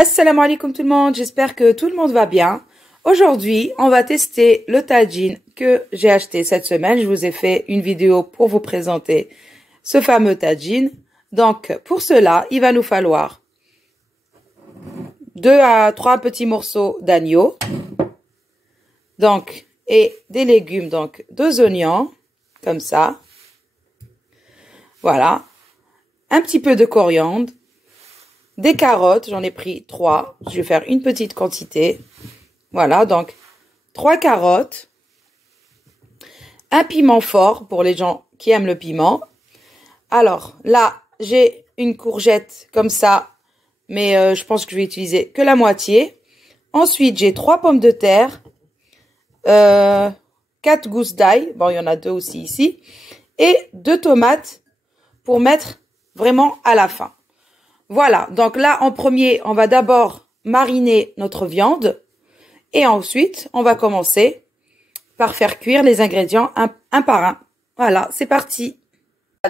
Assalamu alaikum tout le monde, j'espère que tout le monde va bien. Aujourd'hui, on va tester le tagine que j'ai acheté cette semaine. Je vous ai fait une vidéo pour vous présenter ce fameux tagine. Donc, pour cela, il va nous falloir 2 à 3 petits morceaux d'agneau. Donc, et des légumes, donc 2 oignons, comme ça. Voilà. Un petit peu de coriandre. Des carottes, j'en ai pris 3. Je vais faire une petite quantité. Voilà, donc 3 carottes. Un piment fort pour les gens qui aiment le piment. Alors là, j'ai une courgette comme ça, mais je pense que je vais utiliser que la moitié. Ensuite, j'ai 3 pommes de terre, 4 gousses d'ail. Bon, il y en a 2 aussi ici. Et 2 tomates pour mettre vraiment à la fin. Voilà, donc là, en premier, on va d'abord mariner notre viande. Et ensuite, on va commencer par faire cuire les ingrédients un par un. Voilà, c'est parti.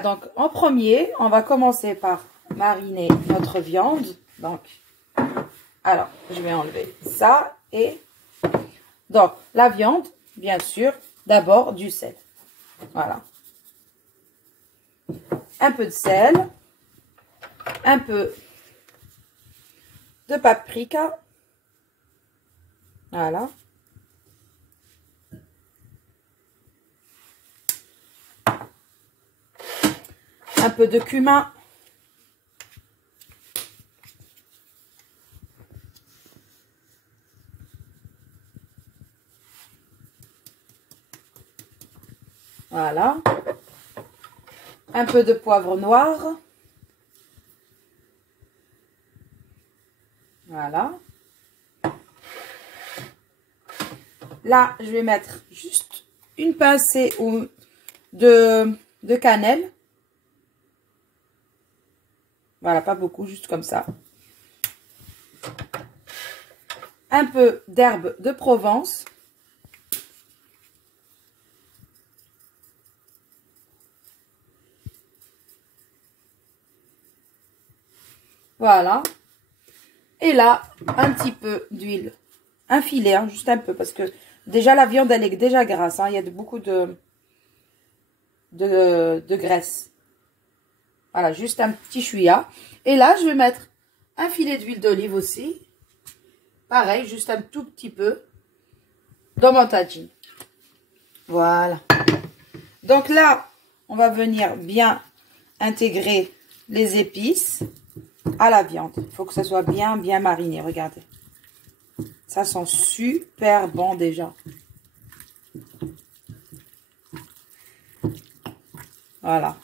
Donc, en premier, on va commencer par mariner notre viande. Donc, alors, je vais enlever ça. Et donc, la viande, bien sûr, d'abord du sel. Voilà. Un peu de sel. Un peu de paprika. Voilà. Un peu de cumin. Voilà. Un peu de poivre noir. Voilà. Là, je vais mettre juste une pincée de cannelle. Voilà, pas beaucoup, juste comme ça. Un peu d'herbe de Provence. Voilà. Et là, un petit peu d'huile. Un filet, hein, juste un peu, parce que déjà la viande, elle est déjà grasse. Hein, il y a beaucoup de graisse. Voilà, juste un petit chouïa. Et là, je vais mettre un filet d'huile d'olive aussi. Pareil, juste un tout petit peu dans mon tagine. Voilà. Donc là, on va venir bien intégrer les épices à la viande. Il faut que ça soit bien mariné, regardez. Ça sent super bon déjà. Voilà.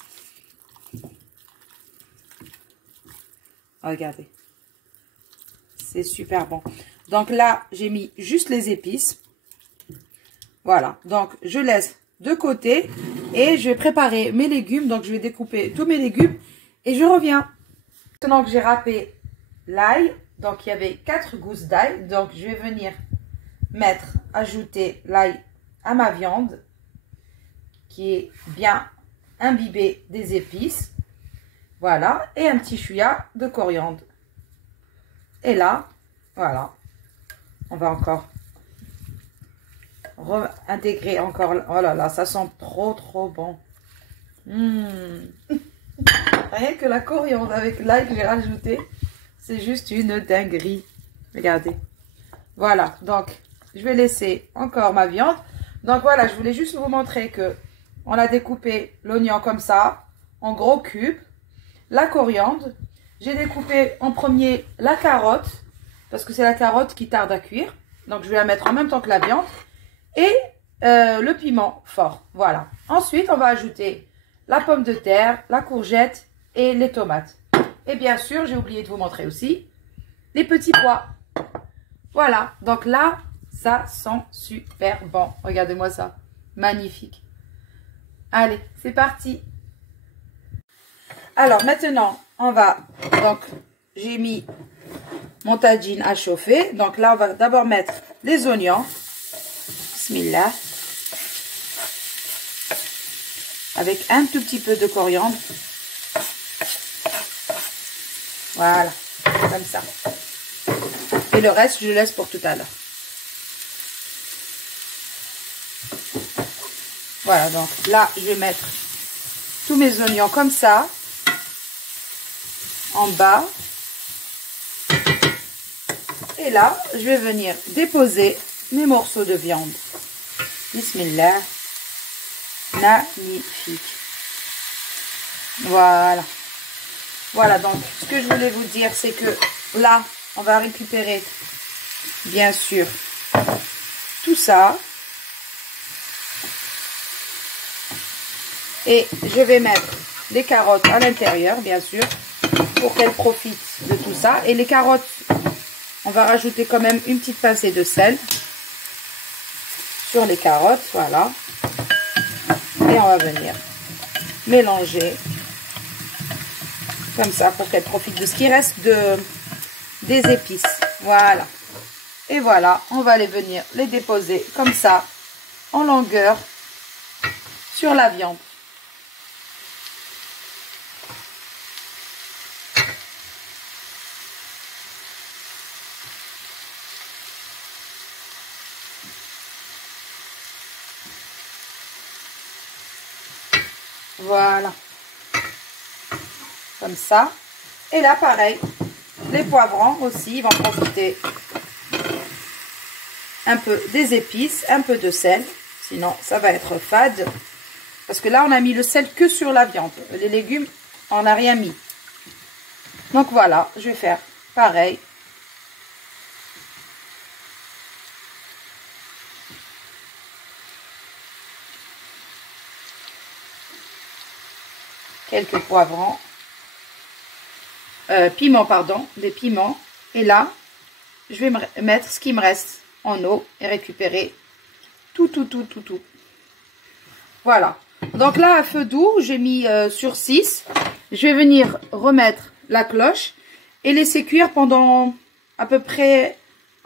Regardez. C'est super bon. Donc là, j'ai mis juste les épices. Voilà. Donc, je laisse de côté et je vais préparer mes légumes. Donc, je vais découper tous mes légumes et je reviens. Maintenant que j'ai râpé l'ail, donc il y avait 4 gousses d'ail. Donc, je vais venir ajouter l'ail à ma viande qui est bien imbibée des épices. Voilà. Et un petit chouïa de coriandre. Et là, voilà. On va encore intégrer encore. Oh là là, ça sent trop bon. Rien que la coriandre avec l'ail que j'ai rajouté, c'est juste une dinguerie. Regardez. Voilà, donc je vais laisser encore ma viande. Donc voilà, je voulais juste vous montrer que on a découpé l'oignon comme ça, en gros cubes. La coriandre. J'ai découpé en premier la carotte, parce que c'est la carotte qui tarde à cuire. Donc je vais la mettre en même temps que la viande. Et le piment fort. Voilà. Ensuite, on va ajouter la pomme de terre, la courgette et les tomates. Et bien sûr, j'ai oublié de vous montrer aussi les petits pois. Voilà. Donc là, ça sent super bon. Regardez-moi ça. Magnifique. Allez, c'est parti. Alors maintenant, on va... Donc, j'ai mis mon tagine à chauffer. Donc là, on va d'abord mettre les oignons. Bismillah. Avec un tout petit peu de coriandre. Voilà, comme ça. Et le reste, je le laisse pour tout à l'heure. Voilà, donc là, je vais mettre tous mes oignons comme ça, en bas. Et là, je vais venir déposer mes morceaux de viande. Bismillah. Magnifique. Voilà. Voilà, donc, ce que je voulais vous dire, c'est que là, on va récupérer, bien sûr, tout ça. Et je vais mettre les carottes à l'intérieur, bien sûr, pour qu'elles profitent de tout ça. Et les carottes, on va rajouter quand même une petite pincée de sel sur les carottes, voilà. Et on va venir mélanger comme ça pour qu'elles profitent de ce qui reste des épices. Voilà. Et voilà, on va venir les déposer comme ça, en longueur, sur la viande. Voilà. Comme ça. Et là, pareil, les poivrons aussi, ils vont profiter un peu des épices, un peu de sel. Sinon, ça va être fade. Parce que là, on a mis le sel que sur la viande. Les légumes, on n'a rien mis. Donc voilà, je vais faire pareil. Quelques poivrons. Piments, pardon. Des piments. Et là, je vais mettre ce qui me reste en eau et récupérer tout. Voilà. Donc là, à feu doux, j'ai mis sur 6. Je vais venir remettre la cloche et laisser cuire pendant à peu près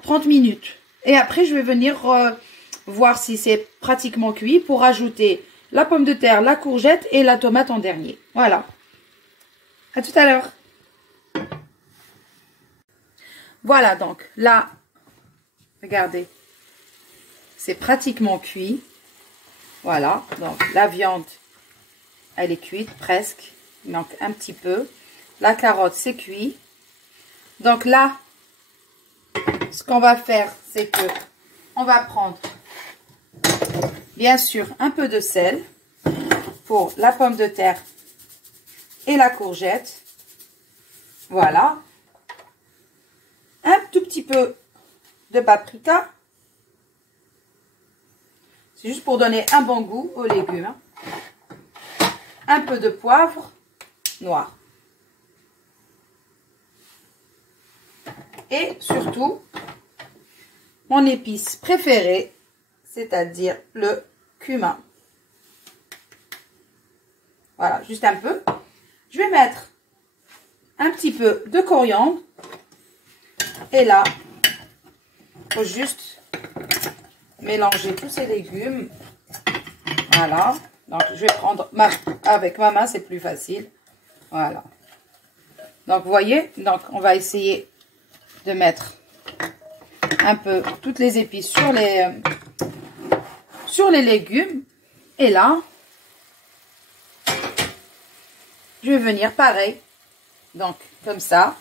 30 minutes. Et après, je vais venir voir si c'est pratiquement cuit pour ajouter la pomme de terre, la courgette et la tomate en dernier. Voilà. À tout à l'heure. Voilà, donc là, regardez, c'est pratiquement cuit. Voilà, donc la viande, elle est cuite presque. Il manque un petit peu. La carotte, c'est cuit. Donc là, ce qu'on va faire, c'est que on va prendre, bien sûr, un peu de sel pour la pomme de terre et la courgette. Voilà. Un tout petit peu de paprika. C'est juste pour donner un bon goût aux légumes. Un peu de poivre noir. Et surtout, mon épice préférée, c'est-à-dire le cumin. Voilà, juste un peu. Je vais mettre un petit peu de coriandre. Et là, il faut juste mélanger tous ces légumes. Voilà. Donc, je vais prendre avec ma main, c'est plus facile. Voilà. Donc, vous voyez, donc on va essayer de mettre un peu toutes les épices sur les légumes. Et là, je vais venir pareil. Donc, comme ça,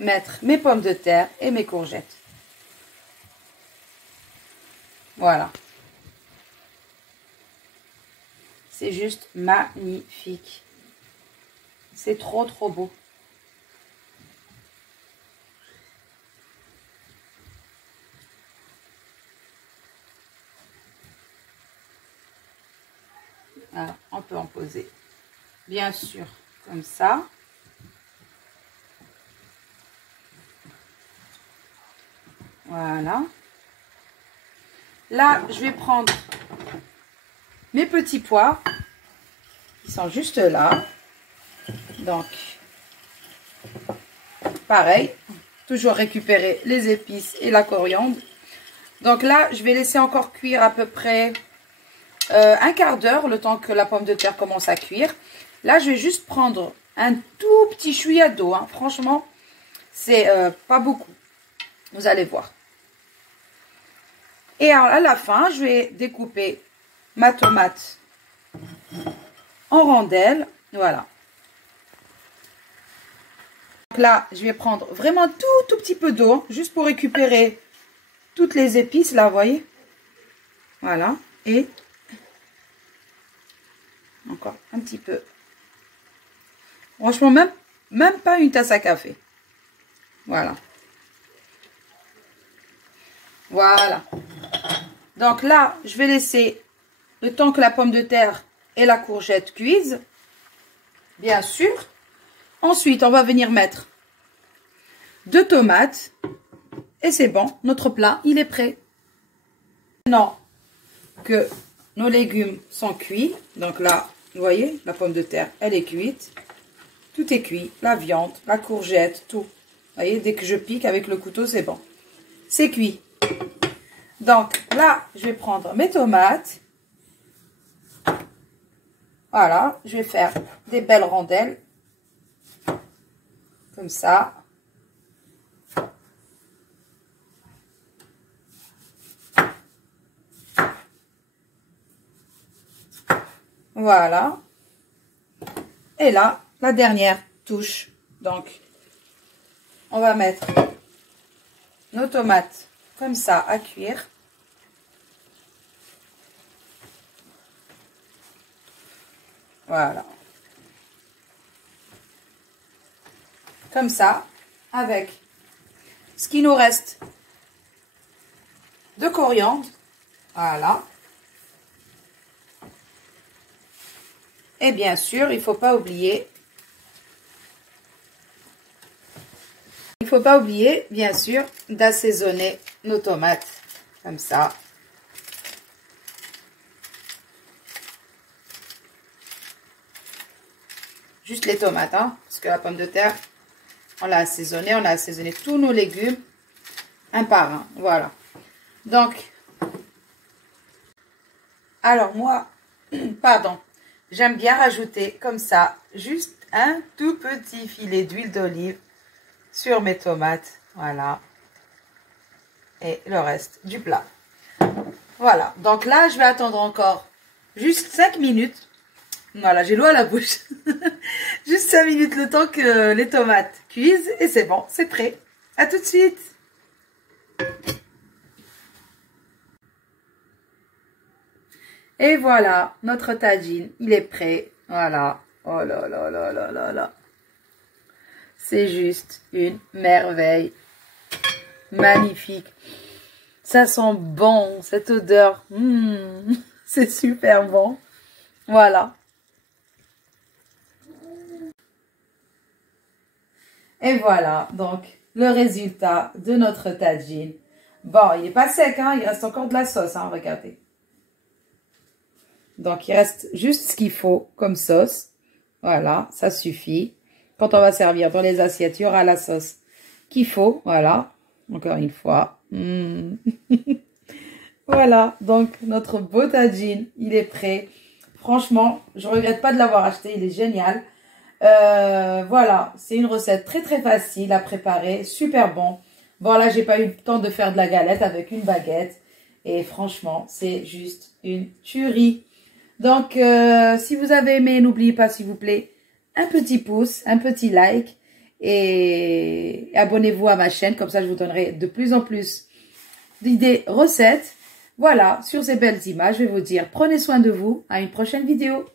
mettre mes pommes de terre et mes courgettes. Voilà. C'est juste magnifique. C'est trop beau. Voilà, on peut en poser. Bien sûr, comme ça. Voilà. Là, je vais prendre mes petits pois. Ils sont juste là. Donc, pareil. Toujours récupérer les épices et la coriandre. Donc là, je vais laisser encore cuire à peu près un quart d'heure, le temps que la pomme de terre commence à cuire. Là, je vais juste prendre un tout petit chouïa d'eau. Hein. Franchement, C'est pas beaucoup. Vous allez voir. Et à la fin, je vais découper ma tomate en rondelles. Voilà. Donc là, je vais prendre vraiment tout petit peu d'eau, juste pour récupérer toutes les épices, là, vous voyez. Voilà. Et encore un petit peu. Franchement, même pas une tasse à café. Voilà. Voilà. Donc là, je vais laisser le temps que la pomme de terre et la courgette cuisent. Bien sûr. Ensuite, on va venir mettre 2 tomates. Et c'est bon, notre plat, il est prêt. Maintenant que nos légumes sont cuits, donc là, vous voyez, la pomme de terre, elle est cuite. Tout est cuit, la viande, la courgette, tout. Vous voyez, dès que je pique avec le couteau, c'est bon. C'est cuit. Donc là, je vais prendre mes tomates. Voilà, je vais faire des belles rondelles. Comme ça. Voilà. Et là, la dernière touche. Donc, on va mettre nos tomates comme ça à cuire. Voilà. Comme ça, avec ce qui nous reste de coriandre. Voilà. Et bien sûr, il ne faut pas oublier, bien sûr, d'assaisonner nos tomates. Comme ça. Juste les tomates, hein, parce que la pomme de terre, on l'a assaisonné. On a assaisonné tous nos légumes, un par un. Voilà. Donc, alors moi, pardon. J'aime bien rajouter comme ça, juste un tout petit filet d'huile d'olive sur mes tomates. Voilà. Et le reste du plat. Voilà. Donc là, je vais attendre encore juste 5 minutes. Voilà, j'ai l'eau à la bouche. Juste 5 minutes, le temps que les tomates cuisent. Et c'est bon, c'est prêt. À tout de suite. Et voilà, notre tagine, il est prêt. Voilà. Oh là là là là là là. C'est juste une merveille. Magnifique. Ça sent bon, cette odeur. C'est super bon. Voilà. Et voilà, donc, le résultat de notre tagine. Bon, il n'est pas sec, hein, il reste encore de la sauce, hein, regardez. Donc, il reste juste ce qu'il faut comme sauce. Voilà, ça suffit. Quand on va servir dans les assiettes, il y aura la sauce qu'il faut. Voilà, encore une fois. Voilà, donc notre beau tagine, il est prêt. Franchement, je ne regrette pas de l'avoir acheté, il est génial. Voilà, c'est une recette très très facile à préparer, super bon. Bon, là, j'ai pas eu le temps de faire de la galette avec une baguette. Et franchement, c'est juste une tuerie. Donc, si vous avez aimé, n'oubliez pas, s'il vous plaît, un petit pouce, un petit like. Et abonnez-vous à ma chaîne, comme ça, je vous donnerai de plus en plus d'idées recettes. Voilà, sur ces belles images, je vais vous dire, prenez soin de vous. À une prochaine vidéo.